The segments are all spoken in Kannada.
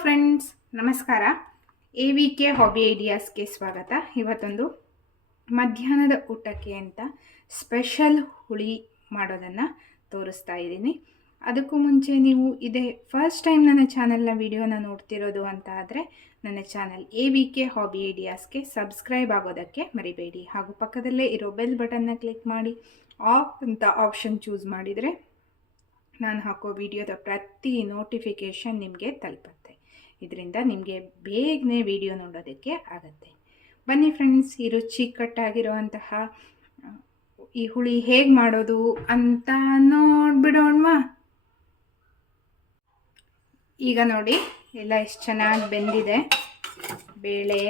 ಫ್ರೆಂಡ್ಸ್, ನಮಸ್ಕಾರ. AVK ಹಾಬಿ ಐಡಿಯಾಸ್ಗೆ ಸ್ವಾಗತ. ಇವತ್ತೊಂದು ಮಧ್ಯಾಹ್ನದ ಊಟಕ್ಕೆ ಅಂತ ಸ್ಪೆಷಲ್ ಹುಳಿ ಮಾಡೋದನ್ನು ತೋರಿಸ್ತಾ ಇದ್ದೀನಿ. ಅದಕ್ಕೂ ಮುಂಚೆ ನೀವು ಇದೇ ಫಸ್ಟ್ ಟೈಮ್ ನನ್ನ ಚಾನಲ್ನ ವಿಡಿಯೋನ ನೋಡ್ತಿರೋದು ಅಂತ ಆದರೆ ನನ್ನ ಚಾನಲ್ AVK ಹಾಬಿ ಐಡಿಯಾಸ್ಗೆ ಸಬ್ಸ್ಕ್ರೈಬ್ ಆಗೋದಕ್ಕೆ ಮರಿಬೇಡಿ. ಹಾಗೂ ಪಕ್ಕದಲ್ಲೇ ಇರೋ ಬೆಲ್ ಬಟನ್ನ ಕ್ಲಿಕ್ ಮಾಡಿ ಆಫ್ ಅಂತ ಆಪ್ಷನ್ ಚೂಸ್ ಮಾಡಿದರೆ ನಾನು ಹಾಕೋ ವಿಡಿಯೋದ ಪ್ರತಿ ನೋಟಿಫಿಕೇಷನ್ ನಿಮಗೆ ತಲುಪುತ್ತೆ. ಇದರಿಂದ ನಿಮಗೆ ಬೇಗನೆ ವಿಡಿಯೋ ನೋಡೋದಕ್ಕೆ ಆಗುತ್ತೆ. ಬನ್ನಿ ಫ್ರೆಂಡ್ಸ್, ಈ ರುಚಿಕಟ್ಟಾಗಿರುವಂತಹ ಈ ಹುಳಿ ಹೇಗೆ ಮಾಡೋದು ಅಂತ ನೋಡ್ಬಿಡೋಣವಾ. ಈಗ ನೋಡಿ, ಎಲ್ಲ ಎಷ್ಟು ಚೆನ್ನಾಗಿ ಬೆಂದಿದೆ. ಬೇಳೆ,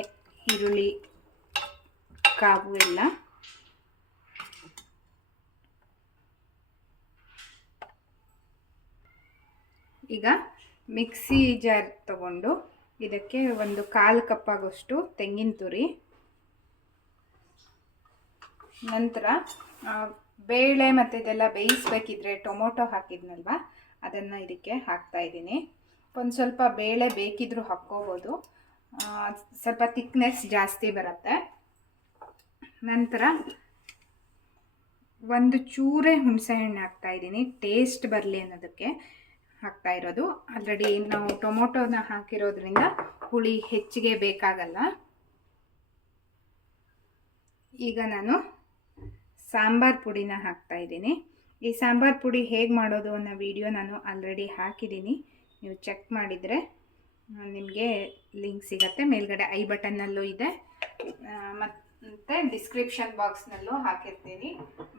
ಈರುಳ್ಳಿ, ಕಾವು ಎಲ್ಲ. ಈಗ ಮಿಕ್ಸಿ ಜಾರ್ ತಗೊಂಡು ಇದಕ್ಕೆ ಒಂದು 1/4 ಕಪ್ ಆಗೋಷ್ಟು ತೆಂಗಿನ ತುರಿ, ನಂತರ ಬೇಳೆ ಮತ್ತು ಇದೆಲ್ಲ ಬೇಯಿಸ್ಬೇಕಿದ್ರೆ ಟೊಮೊಟೊ ಹಾಕಿದ್ನಲ್ವ ಅದನ್ನು ಇದಕ್ಕೆ ಹಾಕ್ತಾ ಇದ್ದೀನಿ. ಒಂದು ಸ್ವಲ್ಪ ಬೇಳೆ ಬೇಕಿದ್ರೂ ಹಾಕ್ಕೋಬೋದು, ಸ್ವಲ್ಪ ಥಿಕ್ನೆಸ್ ಜಾಸ್ತಿ ಬರುತ್ತೆ. ನಂತರ ಒಂದು ಚೂರೇ ಹುಣಸೆಹಣ್ಣು ಹಾಕ್ತಾ ಇದ್ದೀನಿ, ಟೇಸ್ಟ್ ಬರಲಿ ಅನ್ನೋದಕ್ಕೆ ಹಾಕ್ತಾ ಇರೋದು. ಆಲ್ರೆಡಿ ನಾವು ಟೊಮೊಟೊನ ಹಾಕಿರೋದ್ರಿಂದ ಹುಳಿ ಹೆಚ್ಚಿಗೆ ಬೇಕಾಗಲ್ಲ. ಈಗ ನಾನು ಸಾಂಬಾರ್ ಪುಡಿನ ಹಾಕ್ತಾ ಇದ್ದೀನಿ. ಈ ಸಾಂಬಾರ್ ಪುಡಿ ಹೇಗೆ ಮಾಡೋದು ಅನ್ನೋ ವಿಡಿಯೋ ನಾನು ಆಲ್ರೆಡಿ ಹಾಕಿದ್ದೀನಿ. ನೀವು ಚೆಕ್ ಮಾಡಿದರೆ ನಿಮಗೆ ಲಿಂಕ್ ಸಿಗುತ್ತೆ. ಮೇಲ್ಗಡೆ ಐ ಬಟನ್ನಲ್ಲೂ ಇದೆ, ಮತ್ತು ಡಿಸ್ಕ್ರಿಪ್ಷನ್ ಬಾಕ್ಸ್ನಲ್ಲೂ ಹಾಕಿರ್ತೀನಿ.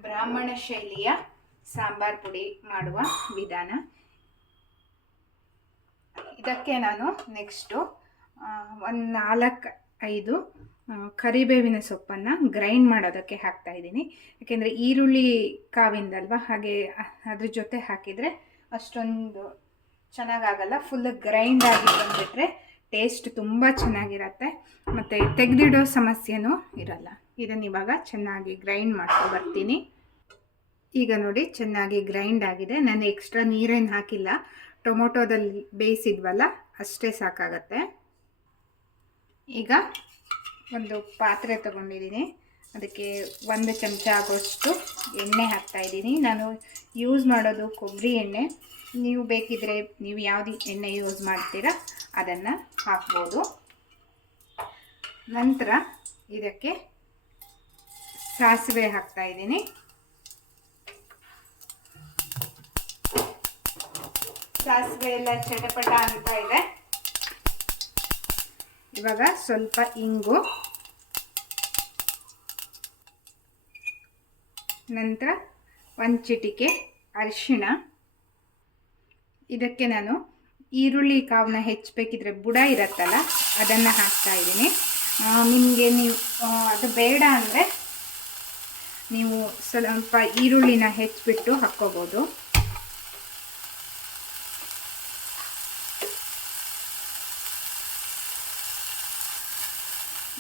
ಬ್ರಾಹ್ಮಣ ಶೈಲಿಯ ಸಾಂಬಾರ್ ಪುಡಿ ಮಾಡುವ ವಿಧಾನ. ಇದಕ್ಕೆ ನಾನು ನೆಕ್ಸ್ಟು ಒಂದು 4-5 ಕರಿಬೇವಿನ ಸೊಪ್ಪನ್ನು ಗ್ರೈಂಡ್ ಮಾಡೋದಕ್ಕೆ ಹಾಕ್ತಾ ಇದ್ದೀನಿ. ಯಾಕೆಂದರೆ ಈರುಳ್ಳಿ ಕಾವಿಂದಲ್ವ, ಹಾಗೆ ಅದ್ರ ಜೊತೆ ಹಾಕಿದರೆ ಅಷ್ಟೊಂದು ಚೆನ್ನಾಗಾಗಲ್ಲ. ಫುಲ್ ಗ್ರೈಂಡ್ ಆಗಿ ಬಂದುಬಿಟ್ರೆ ಟೇಸ್ಟ್ ತುಂಬ ಚೆನ್ನಾಗಿರತ್ತೆ, ಮತ್ತು ತೆಗೆದಿಡೋ ಸಮಸ್ಯೆನೂ ಇರಲ್ಲ. ಇದನ್ನು ಇವಾಗ ಚೆನ್ನಾಗಿ ಗ್ರೈಂಡ್ ಮಾಡ್ಕೊ ಬರ್ತೀನಿ. ಈಗ ನೋಡಿ, ಚೆನ್ನಾಗಿ ಗ್ರೈಂಡ್ ಆಗಿದೆ. ನಾನು ಎಕ್ಸ್ಟ್ರಾ ನೀರೇನು ಹಾಕಿಲ್ಲ, ಟೊಮೊಟೊದಲ್ಲಿ ಬೇಯಿಸಿದ್ವಲ್ಲ ಅಷ್ಟೇ ಸಾಕಾಗತ್ತೆ. ಈಗ ಒಂದು ಪಾತ್ರೆ ತಗೊಂಡಿದ್ದೀನಿ, ಅದಕ್ಕೆ 1 ಚಮಚ ಆಗೋಷ್ಟು ಎಣ್ಣೆ ಹಾಕ್ತಾಯಿದ್ದೀನಿ. ನಾನು ಯೂಸ್ ಮಾಡೋದು ಕೊಬ್ಬರಿ ಎಣ್ಣೆ. ನೀವು ಬೇಕಿದ್ದರೆ ನೀವು ಯಾವುದು ಎಣ್ಣೆ ಯೂಸ್ ಮಾಡ್ತೀರಾ ಅದನ್ನು ಹಾಕ್ಬೋದು. ನಂತರ ಇದಕ್ಕೆ ಸಾಸಿವೆ ಹಾಕ್ತಾಯಿದ್ದೀನಿ. ಸಾಸಿವೆ ಎಲ್ಲ ಚಟಪಟ ಅಂತ ಇದೆ. ಇವಾಗ ಸ್ವಲ್ಪ ಇಂಗು, ನಂತರ 1 ಚಿಟಿಕೆ ಅರಿಶಿಣ. ಇದಕ್ಕೆ ನಾನು ಈರುಳ್ಳಿ ಕಾವನ್ನ ಹೆಚ್ಚಬೇಕಿದ್ರೆ ಬುಡ ಇರತ್ತಲ್ಲ ಅದನ್ನು ಹಾಕ್ತಾ ಇದ್ದೀನಿ. ನಿಮಗೆ ನೀವು ಅದು ಬೇಡ ಅಂದರೆ ನೀವು ಸ್ವಲ್ಪ ಈರುಳ್ಳಿನ ಹೆಚ್ಚಿಬಿಟ್ಟು ಹಾಕ್ಕೋಬೋದು.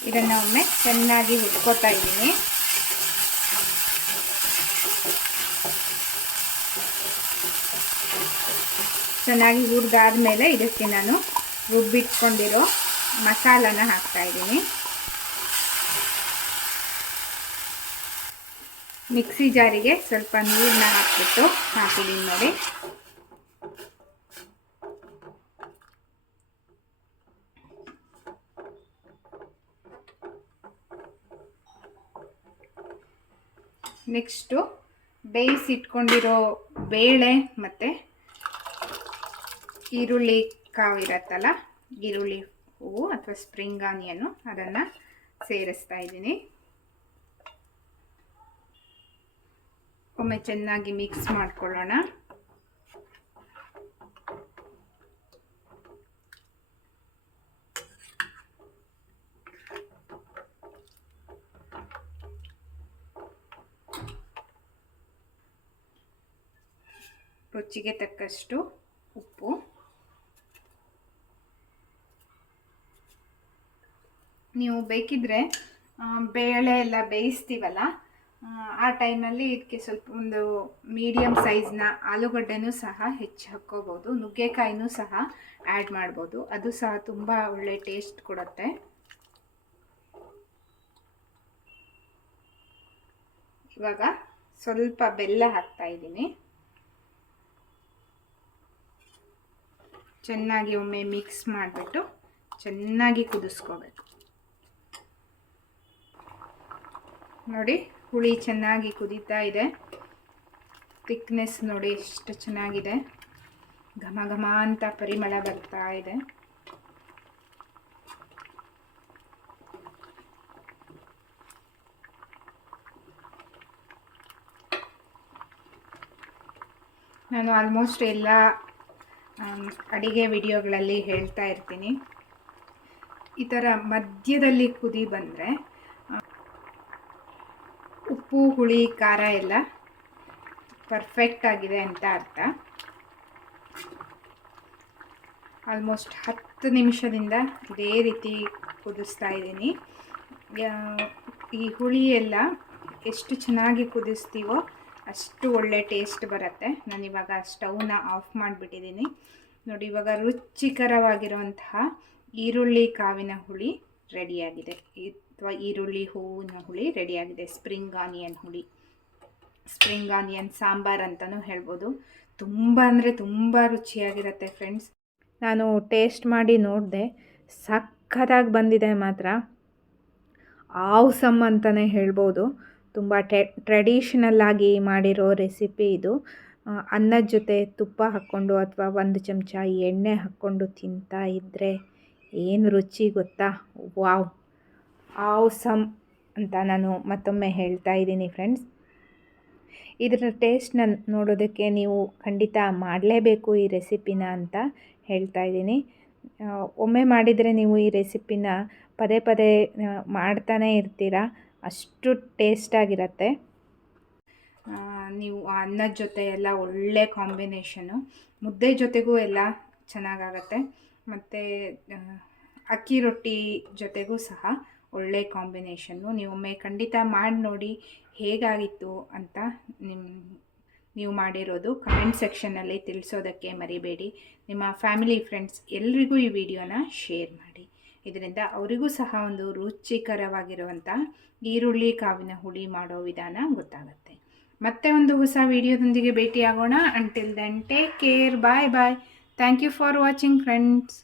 ಇದನ್ನು ಒಮ್ಮೆ ಚೆನ್ನಾಗಿ ಹುರ್ಕೋತಾ ಇದ್ದೀನಿ. ಚೆನ್ನಾಗಿ ಹುರಿದಾದ್ಮೇಲೆ ಇದಕ್ಕೆ ನಾನು ರುಬ್ಬಿಟ್ಕೊಂಡಿರೋ ಮಸಾಲನ ಹಾಕ್ತಾ ಇದ್ದೀನಿ. ಮಿಕ್ಸಿ ಜಾರಿಗೆ ಸ್ವಲ್ಪ ನೀರನ್ನ ಹಾಕ್ಬಿಟ್ಟು ಹಾಕಿದ್ದೀನಿ ನೋಡಿ. ನೆಕ್ಸ್ಟು ಬೇಯಿಸಿಟ್ಕೊಂಡಿರೋ ಬೇಳೆ ಮತ್ತು ಈರುಳ್ಳಿ ಕಾವು ಇರತ್ತಲ್ಲ, ಈರುಳ್ಳಿ ಹೂವು ಅಥವಾ ಸ್ಪ್ರಿಂಗ್ ಆನಿಯನ್ನು, ಅದನ್ನು ಸೇರಿಸ್ತಾ ಇದ್ದೀನಿ. ಒಮ್ಮೆ ಚೆನ್ನಾಗಿ ಮಿಕ್ಸ್ ಮಾಡ್ಕೊಳ್ಳೋಣ. ರುಚಿಗೆ ತಕ್ಕಷ್ಟು ಉಪ್ಪು, ನೀವು ಬೇಕಿದ್ರೆ ಬೇಳೆ ಎಲ್ಲ ಬೇಯಿಸ್ತೀವಲ್ಲ ಆ ಟೈಮಲ್ಲಿ ಇದಕ್ಕೆ ಸ್ವಲ್ಪ ಒಂದು ಮೀಡಿಯಮ್ ಸೈಜ್ನ ಆಲೂಗಡ್ಡೆನೂ ಸಹ ಹೆಚ್ಚು ಹಾಕ್ಕೋಬೋದು, ನುಗ್ಗೆಕಾಯಿನೂ ಸಹ ಆ್ಯಡ್ ಮಾಡ್ಬೋದು, ಅದು ಸಹ ತುಂಬ ಒಳ್ಳೆ ಟೇಸ್ಟ್ ಕೊಡುತ್ತೆ. ಇವಾಗ ಸ್ವಲ್ಪ ಬೆಲ್ಲ ಹಾಕ್ತಾ ಇದ್ದೀನಿ. ಚೆನ್ನಾಗಿ ಒಮ್ಮೆ ಮಿಕ್ಸ್ ಮಾಡಿಬಿಟ್ಟು ಚೆನ್ನಾಗಿ ಕುದಿಸ್ಕೋಬೇಕು. ನೋಡಿ ಹುಳಿ ಚೆನ್ನಾಗಿ ಕುದೀತಾ ಇದೆ. ಥಿಕ್ನೆಸ್ ನೋಡಿ ಎಷ್ಟು ಚೆನ್ನಾಗಿದೆ, ಘಮ ಘಮ ಅಂತ ಪರಿಮಳ ಬರ್ತಾ ಇದೆ. ನಾನು ಆಲ್ಮೋಸ್ಟ್ ಎಲ್ಲ ಅಡಿಗೆ ವಿಡಿಯೋಗಳಲ್ಲಿ ಹೇಳ್ತಾ ಇರ್ತೀನಿ, ಈ ಥರ ಮಧ್ಯದಲ್ಲಿ ಕುದಿ ಬಂದರೆ ಉಪ್ಪು ಹುಳಿ ಖಾರ ಎಲ್ಲ ಪರ್ಫೆಕ್ಟ್ ಆಗಿದೆ ಅಂತ ಅರ್ಥ. ಆಲ್ಮೋಸ್ಟ್ 10 ನಿಮಿಷದಿಂದ ಇದೇ ರೀತಿ ಕುದಿಸ್ತಾ ಇದ್ದೀನಿ. ಈ ಹುಳಿ ಎಲ್ಲ ಎಷ್ಟು ಚೆನ್ನಾಗಿ ಕುದಿಸ್ತೀವೋ ಅಷ್ಟು ಒಳ್ಳೆ ಟೇಸ್ಟ್ ಬರುತ್ತೆ. ನಾನಿವಾಗ ಸ್ಟವ್ನ ಆಫ್ ಮಾಡಿಬಿಟ್ಟಿದ್ದೀನಿ. ನೋಡಿ, ಇವಾಗ ರುಚಿಕರವಾಗಿರುವಂತಹ ಈರುಳ್ಳಿ ಕಾವಿನ ಹುಳಿ ರೆಡಿಯಾಗಿದೆ, ಅಥವಾ ಈರುಳ್ಳಿ ಹೂವಿನ ಹುಳಿ ರೆಡಿಯಾಗಿದೆ. ಸ್ಪ್ರಿಂಗ್ ಆನಿಯನ್ ಹುಳಿ, ಸ್ಪ್ರಿಂಗ್ ಆನಿಯನ್ ಸಾಂಬಾರ್ ಅಂತಲೂ ಹೇಳ್ಬೋದು. ತುಂಬ ಅಂದರೆ ತುಂಬ ರುಚಿಯಾಗಿರುತ್ತೆ ಫ್ರೆಂಡ್ಸ್. ನಾನು ಟೇಸ್ಟ್ ಮಾಡಿ ನೋಡಿದೆ, ಸಖತ್ತಾಗಿ ಬಂದಿದೆ ಮಾತ್ರ. ಆವ್ಸಮ್ ಅಂತಲೇ ಹೇಳ್ಬೋದು. ತುಂಬ ಟ್ರೆಡಿಷ್ನಲ್ ಆಗಿ ಮಾಡಿರೋ ರೆಸಿಪಿ ಇದು. ಅನ್ನದ ಜೊತೆ ತುಪ್ಪ ಹಾಕ್ಕೊಂಡು ಅಥವಾ 1 ಚಮಚ ಎಣ್ಣೆ ಹಾಕ್ಕೊಂಡು ತಿಂತಾ ಇದ್ದರೆ ಏನು ರುಚಿ ಗೊತ್ತಾ, ವಾವ್, ಆವ್ಸಮ್ ಅಂತ ನಾನು ಮತ್ತೊಮ್ಮೆ ಹೇಳ್ತಾ ಇದ್ದೀನಿ ಫ್ರೆಂಡ್ಸ್. ಇದರ ಟೇಸ್ಟ್ನ ನೋಡೋದಕ್ಕೆ ನೀವು ಖಂಡಿತ ಮಾಡಲೇಬೇಕು ಈ ರೆಸಿಪಿನ ಅಂತ ಹೇಳ್ತಾ ಇದ್ದೀನಿ. ಒಮ್ಮೆ ಮಾಡಿದರೆ ನೀವು ಈ ರೆಸಿಪಿನ ಪದೇ ಪದೇ ಮಾಡ್ತಾನೇ ಇರ್ತೀರ, ಅಷ್ಟು ಟೇಸ್ಟಾಗಿರುತ್ತೆ. ನೀವು ಅನ್ನದ ಜೊತೆ ಎಲ್ಲ ಒಳ್ಳೆ ಕಾಂಬಿನೇಷನು, ಮುದ್ದೆ ಜೊತೆಗೂ ಎಲ್ಲ ಚೆನ್ನಾಗಾಗತ್ತೆ, ಮತ್ತು ಅಕ್ಕಿ ರೊಟ್ಟಿ ಜೊತೆಗೂ ಸಹ ಒಳ್ಳೆ ಕಾಂಬಿನೇಷನ್ನು. ನೀವೊಮ್ಮೆ ಖಂಡಿತ ಮಾಡಿ ನೋಡಿ ಹೇಗಾಗಿತ್ತು ಅಂತ ನೀವು ಮಾಡಿರೋದು ಕಮೆಂಟ್ ಸೆಕ್ಷನ್ನಲ್ಲಿ ತಿಳಿಸೋದಕ್ಕೆ ಮರಿಬೇಡಿ. ನಿಮ್ಮ ಫ್ಯಾಮಿಲಿ ಫ್ರೆಂಡ್ಸ್ ಎಲ್ರಿಗೂ ಈ ವಿಡಿಯೋನ ಶೇರ್ ಮಾಡಿ, ಇದರಿಂದ ಅವರಿಗೂ ಸಹ ಒಂದು ರುಚಿಕರವಾಗಿರುವಂಥ ಈರುಳ್ಳಿ ಕಾವಿನ ಹುಳಿ ಮಾಡೋ ವಿಧಾನ ಗೊತ್ತಾಗುತ್ತೆ. ಮತ್ತೆ ಒಂದು ಹೊಸ ವಿಡಿಯೋದೊಂದಿಗೆ ಭೇಟಿಯಾಗೋಣ. Until then take care, bye bye. Thank you for watching friends.